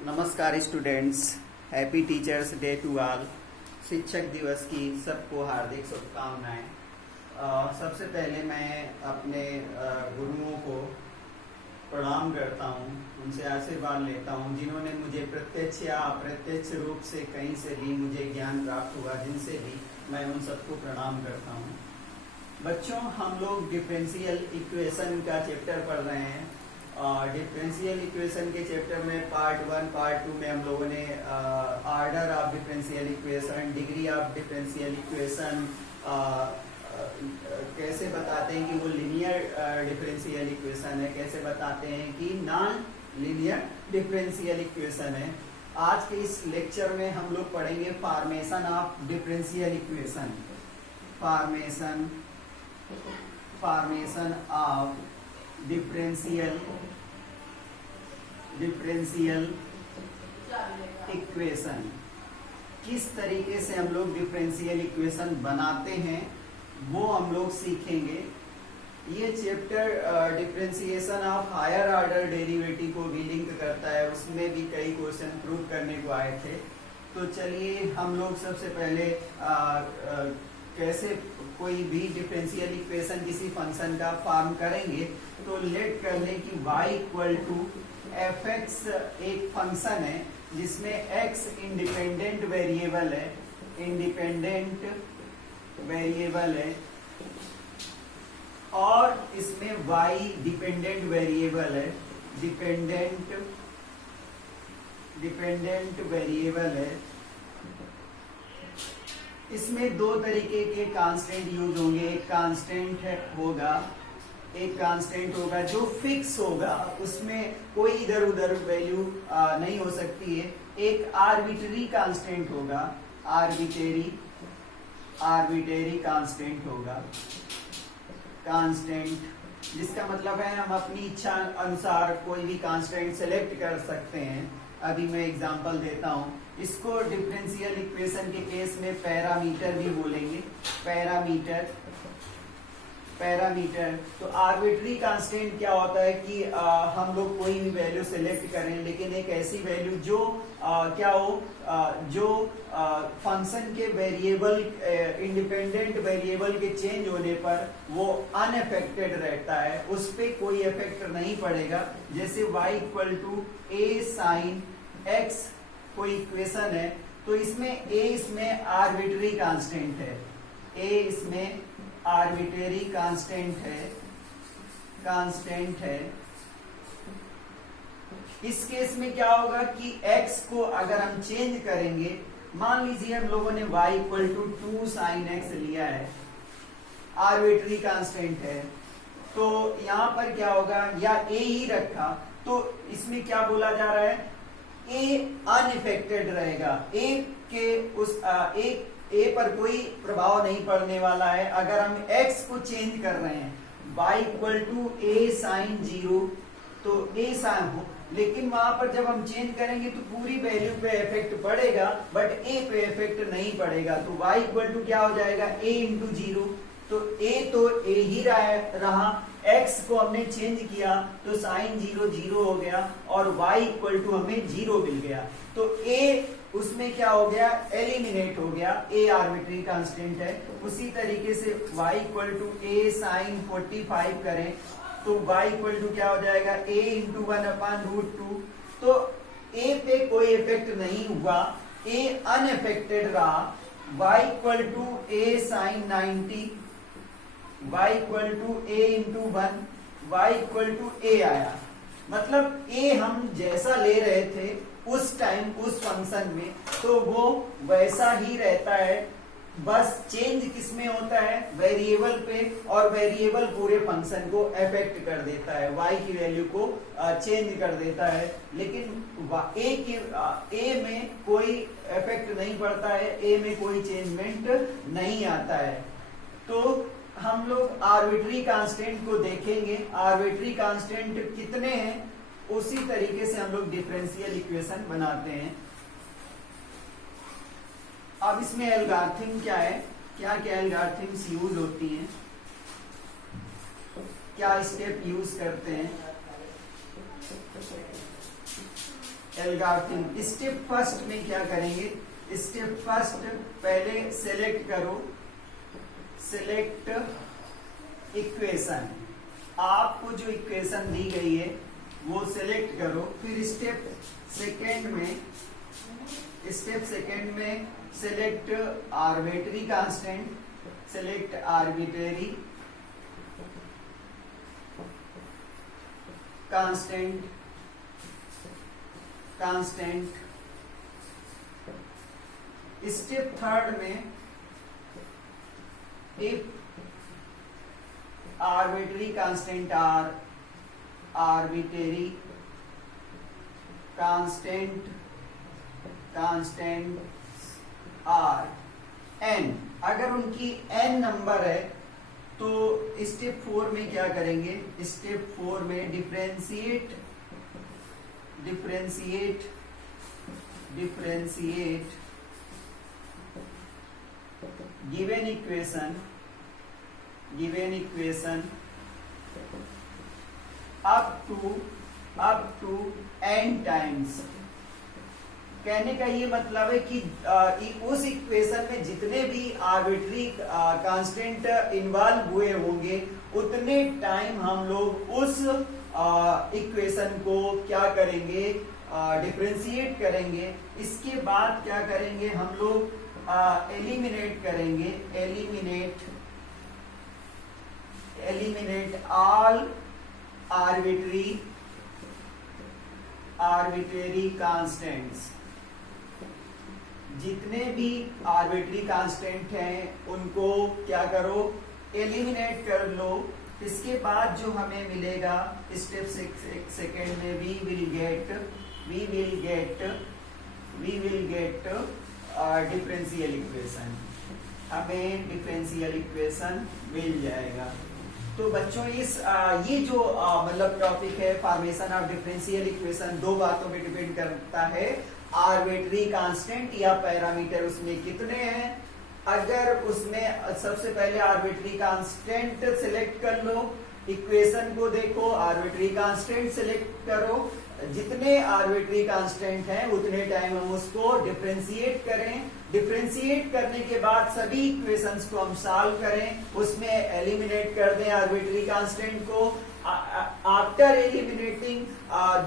नमस्कार students, happy teachers day to all. शिक्षक दिवस की सबको हार्दिक शुभकामनाएं। सबसे पहले मैं अपने गुरुओं को प्रणाम करता हूं, उनसे आशीर्वाद लेता हूं जिन्होंने मुझे प्रत्यक्ष या अप्रत्यक्ष रूप से कहीं से भी मुझे ज्ञान प्राप्त हुआ, जिनसे भी मैं उन सबको प्रणाम करता हूं। बच्चों, हम लोग डिफरेंशियल इक्वेशन का चैप्टर पढ़ रहे हैं। डिफरेंशियल इक्वेशन के चैप्टर में पार्ट 1 पार्ट 2 में हम लोगों ने order of differential equation, degree of differential equation, कैसे बताते हैं कि वो लीनियर डिफरेंशियल इक्वेशन है, कैसे बताते हैं कि नॉन लीनियर डिफरेंशियल इक्वेशन है। आज के इस लेक्चर में हम लोग पढ़ेंगे formation of differential equation. Formation of differential equation, किस तरीके से हम लोग डिफरेंशियल इक्वेशन बनाते हैं वो हम लोग सीखेंगे। ये chapter differentiation of higher order derivative को भी लिंक करता है, उसमें भी कई क्वेश्चन प्रूव करने को आए थे। तो चलिए हम लोग सबसे पहले कैसे कोई भी डिफरेंशियल इक्वेशन किसी फंक्शन का फॉर्म करेंगे। तो लेट कर लें कि y equal to F X एक फंक्शन है जिसमें x इंडिपेंडेंट वेरिएबल है, और इसमें y डिपेंडेंट वेरिएबल है। इसमें दो तरीके के कांस्टेंट यूज होंगे। एक कांस्टेंट होगा जो फिक्स होगा, उसमें कोई इधर उधर वैल्यू नहीं हो सकती है। एक आर्बिट्री कांस्टेंट होगा, आर्बिट्री कांस्टेंट होगा, जिसका मतलब है हम अपनी इच्छा अनुसार कोई भी कांस्टेंट सेलेक्ट कर सकते हैं। अभी मैं एग्जांपल देता हूं। इसको डिफरेंशियल इक्वेशन के केस में पैरामीटर भी बोलेंगे। पैरामीटर तो आर्बिट्री कांस्टेंट क्या होता है कि हम लोग कोई भी वैल्यू सेलेक्ट करें, लेकिन एक ऐसी वैल्यू जो जो फंक्शन के वेरिएबल, इंडिपेंडेंट वेरिएबल के चेंज होने पर वो अनअफेक्टेड रहता है, उस पर कोई इफेक्ट नहीं पड़ेगा। जैसे y equal to a sine x कोई इक्वेशन है, तो इसमें a इसमें आर्बिट्री कांस्टेंट है, इस केस में क्या होगा कि x को अगर हम चेंज करेंगे, मान लीजिए हम लोगों ने y equal to 2 sine x लिया है, आर्बिट्री कांस्टेंट है, तो यहां पर क्या होगा, या a ही रखा, तो इसमें क्या बोला जा रहा है, a अनइफेक्टेड रहेगा। a पर कोई प्रभाव नहीं पड़ने वाला है अगर हम x को चेंज कर रहे हैं। y equal to a sine 0, तो a साइन हो, लेकिन वहां पर जब हम चेंज करेंगे तो पूरी वैल्यू पे इफेक्ट पड़ेगा, बट a पे इफेक्ट नहीं पड़ेगा। तो y इक्वल टू क्या हो जाएगा, a इंटू 0, तो a ही रहा, x को हमने चेंज किया तो साइन 0 हो गया, और y इक्वल टू हमें 0 मिल गया। तो a उसमें क्या हो गया, एलिमिनेट हो गया, a आर्बिट्री कांस्टेंट है। उसी तरीके से y equal to a sine 45 करें तो y इक्वल टू क्या हो जाएगा, a इंटू 1/√2, तो a पे कोई इफेक्ट नहीं हुआ, a अनअफेक्टेड रहा। y equal to a sine 90, y equal to a into 1, y equal to a आया। मतलब a हम जैसा ले रहे थे उस टाइम उस फंक्शन में, तो वो वैसा ही रहता है, बस चेंज किसमें होता है, वेरिएबल पे, और वेरिएबल पूरे फंक्शन को अफेक्ट कर देता है, y की वैल्यू को चेंज कर देता है, लेकिन a में कोई इफेक्ट नहीं पड़ता है, a में कोई चेंजमेंट नहीं आता है। तो हम लोग आर्बिट्री कांस्टेंट को देखेंगे, आर्बिट्री कांस्टेंट कितने हैं, उसी तरीके से हम लोग डिफरेंशियल इक्वेशन बनाते हैं। अब इसमें एल्गोरिथम क्या है, क्या एल्गोरिथम्स यूज होती हैं, क्या स्टेप यूज करते हैं। एल्गोरिथम। स्टेप फर्स्ट में क्या करेंगे, स्टेप फर्स्ट पहले सेलेक्ट करो, सेलेक्ट इक्वेशन, आपको जो इक्वेशन दी गई है वो सेलेक्ट करो। फिर स्टेप सेकेंड में select arbitrary constant, select arbitrary constant, step third में if arbitrary constant r, arbitrary constant r n, अगर उनकी एन नंबर है तो स्टेप 4 में क्या करेंगे, स्टेप 4 में differentiate given equation up to n times. कहने का ये मतलब है कि उस इक्वेशन में जितने भी आर्बिट्री कांस्टेंट इन्वॉल्व हुए होंगे उतने टाइम हम लोग उस इक्वेशन को क्या करेंगे, डिफरेंशिएट करेंगे। इसके बाद क्या करेंगे हम लोग, एलिमिनेट करेंगे, एलिमिनेट ऑल आर्बिट्रेरी कांस्टेंट्स। जितने भी आर्बिट्री कांस्टेंट हैं उनको क्या करो, एलिमिनेट कर लो। इसके बाद जो हमें मिलेगा स्टेप सेकेंड में we will get differential equation, हमें डिफरेंशियल इक्वेशन मिल जाएगा। तो बच्चों इस ये जो मतलब टॉपिक है फॉर्मेशन ऑफ डिफरेंशियल इक्वेशन, दो बातों पे डिपेंड करता है, आर्बिट्री कांस्टेंट या पैरामीटर उसमें कितने हैं। अगर उसमें सबसे पहले आर्बिट्री कांस्टेंट सिलेक्ट कर लो, इक्वेशन को देखो, आर्बिट्री कांस्टेंट सिलेक्ट करो, जितने आर्बिट्री कांस्टेंट हैं उतने टाइम हम उसको डिफरेंशिएट करें। डिफरेंशिएट करने के बाद सभी इक्वेशंस को हम सॉल्व करें, उसमें एलिमिनेट कर दें आर्बिट्री कांस्टेंट को। आफ्टर एलिमिनेटिंग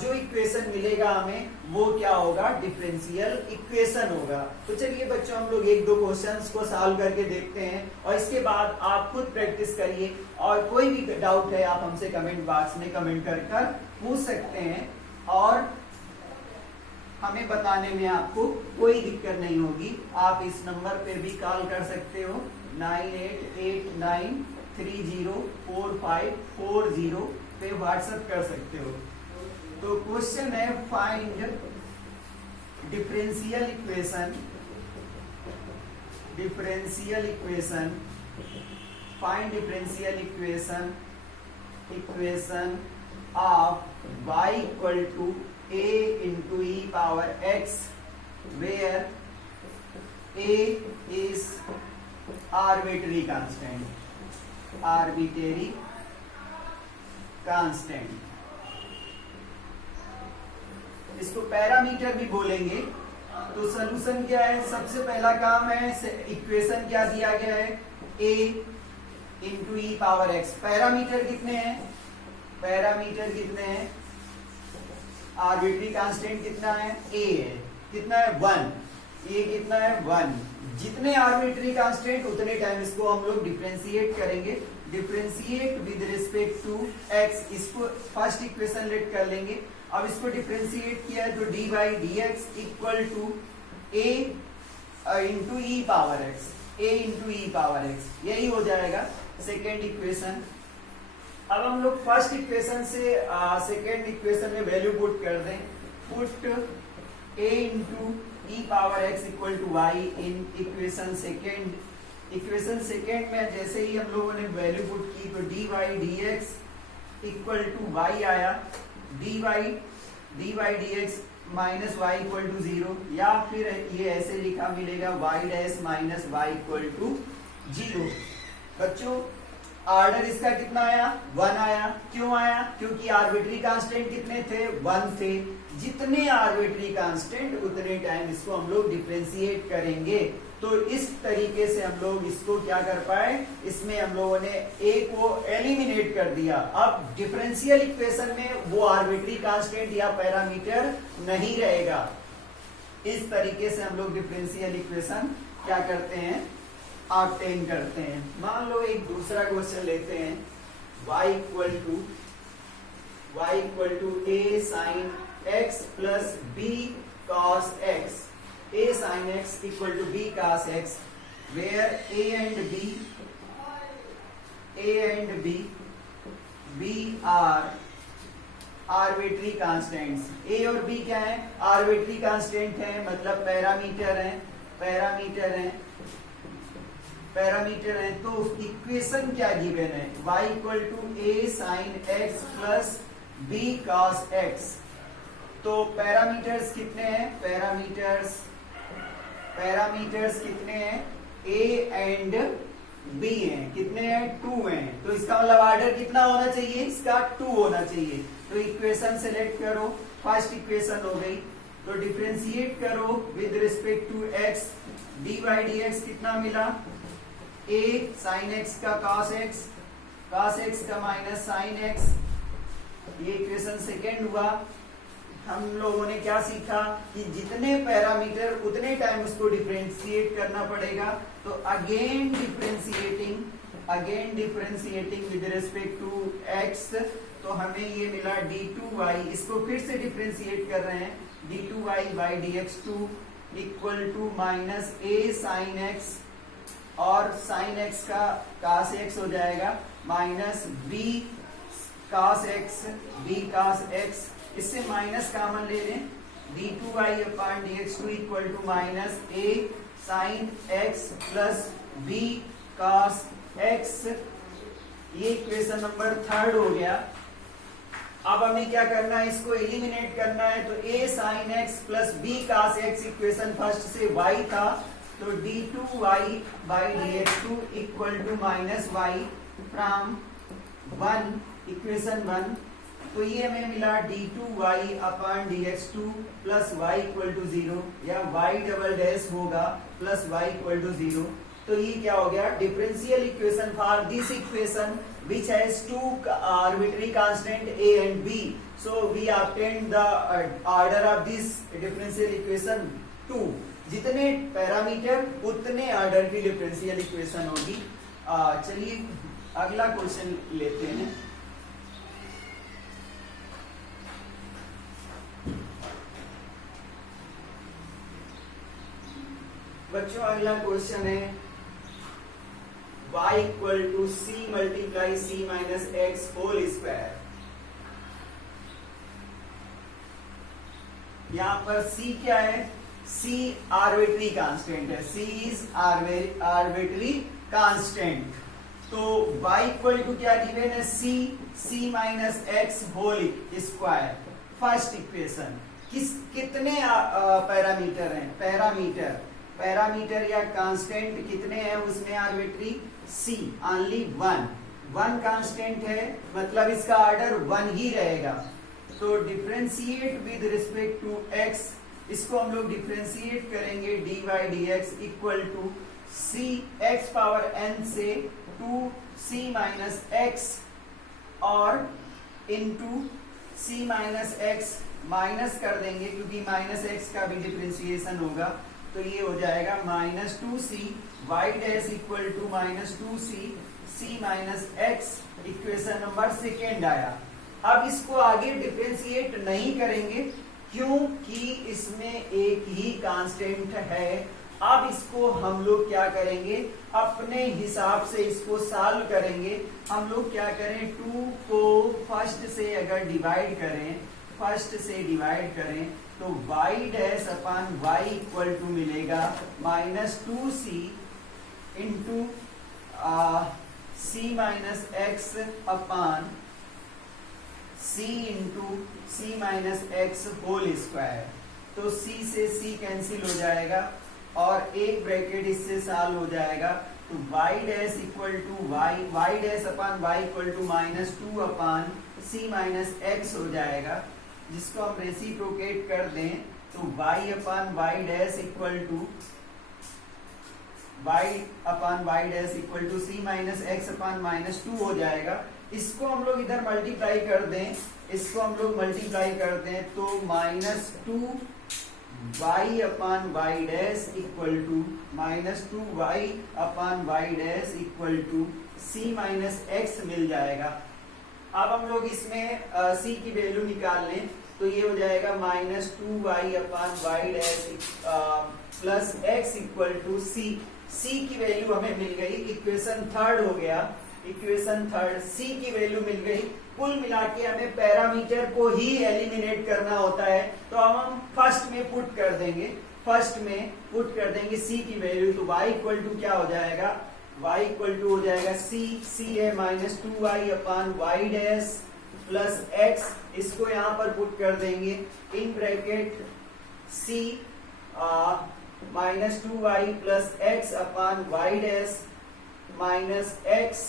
जो इक्वेशन मिलेगा हमें वो क्या होगा, डिफरेंशियल इक्वेशन होगा। तो चलिए बच्चों हम लोग एक दो क्वेश्चंस को सॉल्व करके देखते हैं और इसके बाद आप खुद प्रैक्टिस करिए और कोई भी डाउट है आप हमसे कमेंट बॉक्स में कमेंट कर पूछ सकते हैं और हमें बताने में आपको कोई दिक्कत नहीं होगी। आप इस नंबर पे भी कॉल कर सकते हो 9889304540 पे व्हाट्सएप कर सकते हो। तो क्वेश्चन है find differential equation of y equal to a into e power x where a is arbitrary constant। इसको पैरामीटर भी बोलेंगे। तो सॉल्यूशन क्या है, सबसे पहला काम है इक्वेशन क्या दिया गया है, a into e power x। Parameter कितने हैं, आर्बिट्री कांस्टेंट कितना है, a है, कितना है 1, ये कितना है 1। जितने आर्बिट्री कांस्टेंट उतने टाइम इसको हम लोग डिफरेंशिएट करेंगे। Differentiate with respect to x, इसको फर्स्ट इक्वेशन लेट कर लेंगे। अब इसको डिफरेंशिएट किया है तो dy dx equal to a into e power x, यही हो जाएगा सेकेंड इक्वेशन। अब हम लोग फर्स्ट इक्वेशन से सेकेंड इक्वेशन में वैल्यू पुट कर दें, put a into e power x equal to y in equation second में जैसे ही हम लोगों ने वैल्यू पुट की तो dy dx equal to y आया, dy dx minus y equal to 0, या फिर ये ऐसे लिखा मिलेगा y dash minus y equal to 0। बच्चों ऑर्डर इसका कितना आया 1 आया। क्यों आया? क्योंकि आर्बिट्री कांस्टेंट कितने थे 1 थे। जितने आर्बिट्री कांस्टेंट उतने टाइम इसको हम लोग डिफरेंशिएट करेंगे। तो इस तरीके से हम लोग इसको क्या कर पाए, इसमें हम लोगों ने ए को एलिमिनेट कर दिया। अब डिफरेंशियल इक्वेशन में वो आर्बिट्री कांस्टेंट या पैरामीटर नहीं रहेगा। इस तरीके से हम लोग डिफरेंशियल इक्वेशन क्या करते हैं, ऑब्टेन करते हैं। मान लो एक दूसरा क्वेश्चन लेते हैं, y equal to a sin x plus b cos x, a sin x equal to b cos x, where a and b are arbitrary constants. A और बी क्या है, आर्बिट्री कांस्टेंट है, मतलब पैरामीटर है। तो equation क्या given है, y equal to a sin x plus b cos x। तो पैरामीटर्स कितने हैं, पैरामीटर्स कितने हैं, a एंड b हैं, कितने हैं 2 हैं। तो इसका मतलब ऑर्डर कितना होना चाहिए, इसका 2 होना चाहिए। तो इक्वेशन सेलेक्ट करो, फर्स्ट इक्वेशन हो गई। तो डिफरेंशिएट करो with respect to x, dy dx कितना मिला, a sin x का cos x का माइनस sin x। ये इक्वेशन सेकेंड हुआ। हम लोगों ने क्या सीखा कि जितने पैरामीटर उतने टाइम उसको डिफरेंशिएट करना पड़ेगा। तो again differentiating with respect to x, तो हमें ये मिला d2y, इसको फिर से डिफरेंशिएट कर रहे हैं, d2y by dx2 equal to minus a sin x, और sin x का cos x हो जाएगा माइनस b cos x, इससे माइनस कॉमन ले लें, d2y upon dx2 equal to minus a sin x plus b cos x। ये equation number 3 हो गया। अब हमें क्या करना है, इसको एलिमिनेट करना है। तो a sin x plus b cos x equation first से y था, तो d2y by dx2 equal to minus y from 1, equation 1। तो ये हमें मिला d2y upon dx2 plus y equal to 0, या y डबल डैश होगा प्लस y इक्वल टू 0। तो ये क्या हो गया, differential equation for this equation which has 2 arbitrary constant a and b. So we obtained the order of this differential equation 2. जितने parameter उतने order की डिफरेंशियल इक्वेशन होगी। चलिए अगला क्वेश्चन लेते हैं। बच्चों अगला क्वेश्चन है y equal to c multiply c minus x whole square. यहां पर c क्या है, c आर्बिट्री कांस्टेंट है, c इज आर्बिट्री कांस्टेंट। तो y इक्वल टू क्या गिवन है, c minus x whole square. First equation कितने पैरामीटर हैं, पैरामीटर या कांस्टेंट कितने हैं उसमें, आर्बिट्री c ओनली 1 कांस्टेंट है, मतलब इसका ऑर्डर 1 ही रहेगा। तो differentiate with respect to x, इसको हम लोग डिफरेंशिएट करेंगे dy dx equal to c x power n से 2c माइनस x और into c minus x minus कर देंगे, क्योंकि माइनस x का भी डिफरेंशिएशन होगा। तो ये हो जाएगा minus 2c y dash equal to minus 2c c minus x, equation number second आया। अब इसको आगे डिफरेंशिएट नहीं करेंगे क्योंकि इसमें एक ही कांस्टेंट है। अब इसको हम लोग क्या करेंगे, अपने हिसाब से इसको सॉल्व करेंगे। हम लोग क्या करें, 2 को फर्स्ट से अगर डिवाइड करें तो y dash upon y equal to मिलेगा minus 2c into c minus x upon c into c minus x whole square. तो c से c कैंसिल हो जाएगा और एक ब्रैकेट इससे सॉल्व हो जाएगा। तो y dash equal to y dash upon y equal to -2 upon c minus x हो जाएगा, जिसको हम रेसिप्रोकेट कर दें तो y upon y dash equal to y dash equal to c minus x upon -2 हो जाएगा। इसको हम लोग इधर मल्टीप्लाई कर दें, इसको हम लोग मल्टीप्लाई कर दें तो -2 y upon y dash equal to -2 y upon y dash equal to c minus x मिल जाएगा। अब हम लोग इसमें c की वैल्यू निकाल लें तो ये हो जाएगा -2 y upon y dash plus x equal to c। c की वैल्यू हमें मिल गई, इक्वेशन थर्ड हो गया, इक्वेशन थर्ड c की वैल्यू मिल गई। कुल मिला के हमें पैरामीटर को ही एलिमिनेट करना होता है, तो अब हम फर्स्ट में पुट कर देंगे, फर्स्ट में पुट कर देंगे c की वैल्यू, तो y इक्वल टू क्या हो जाएगा, y इक्वल टू हो जाएगा c है -2y अपान y डैश प्लस x, इसको यहाँ पर पुट कर देंगे in bracket c -2y plus x upon y dash minus x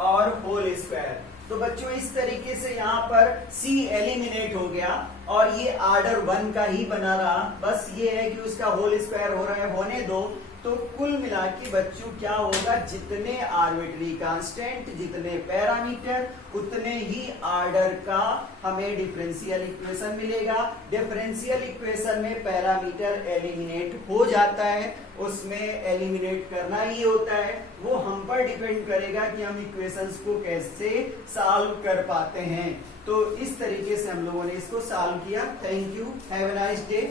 और होल स्क्वायर। तो बच्चों इस तरीके से यहाँ पर c एलिमिनेट हो गया और ये ऑर्डर 1 का ही बना रहा, बस ये है कि उसका होल स्क्वायर हो रहा है, होने दो। तो कुल मिला के बच्चों क्या होगा, जितने आर्बिट्री कांस्टेंट, जितने पैरामीटर, उतने ही ऑर्डर का हमें डिफरेंशियल इक्वेशन मिलेगा। डिफरेंशियल इक्वेशन में पैरामीटर एलिमिनेट हो जाता है, उसमें एलिमिनेट करना ही होता है, वो हम पर डिपेंड करेगा कि हम इक्वेशंस को कैसे सॉल्व कर पाते हैं। तो इस तरीके से हम लोगों ने इसको सॉल्व किया। Thank you, have a nice day.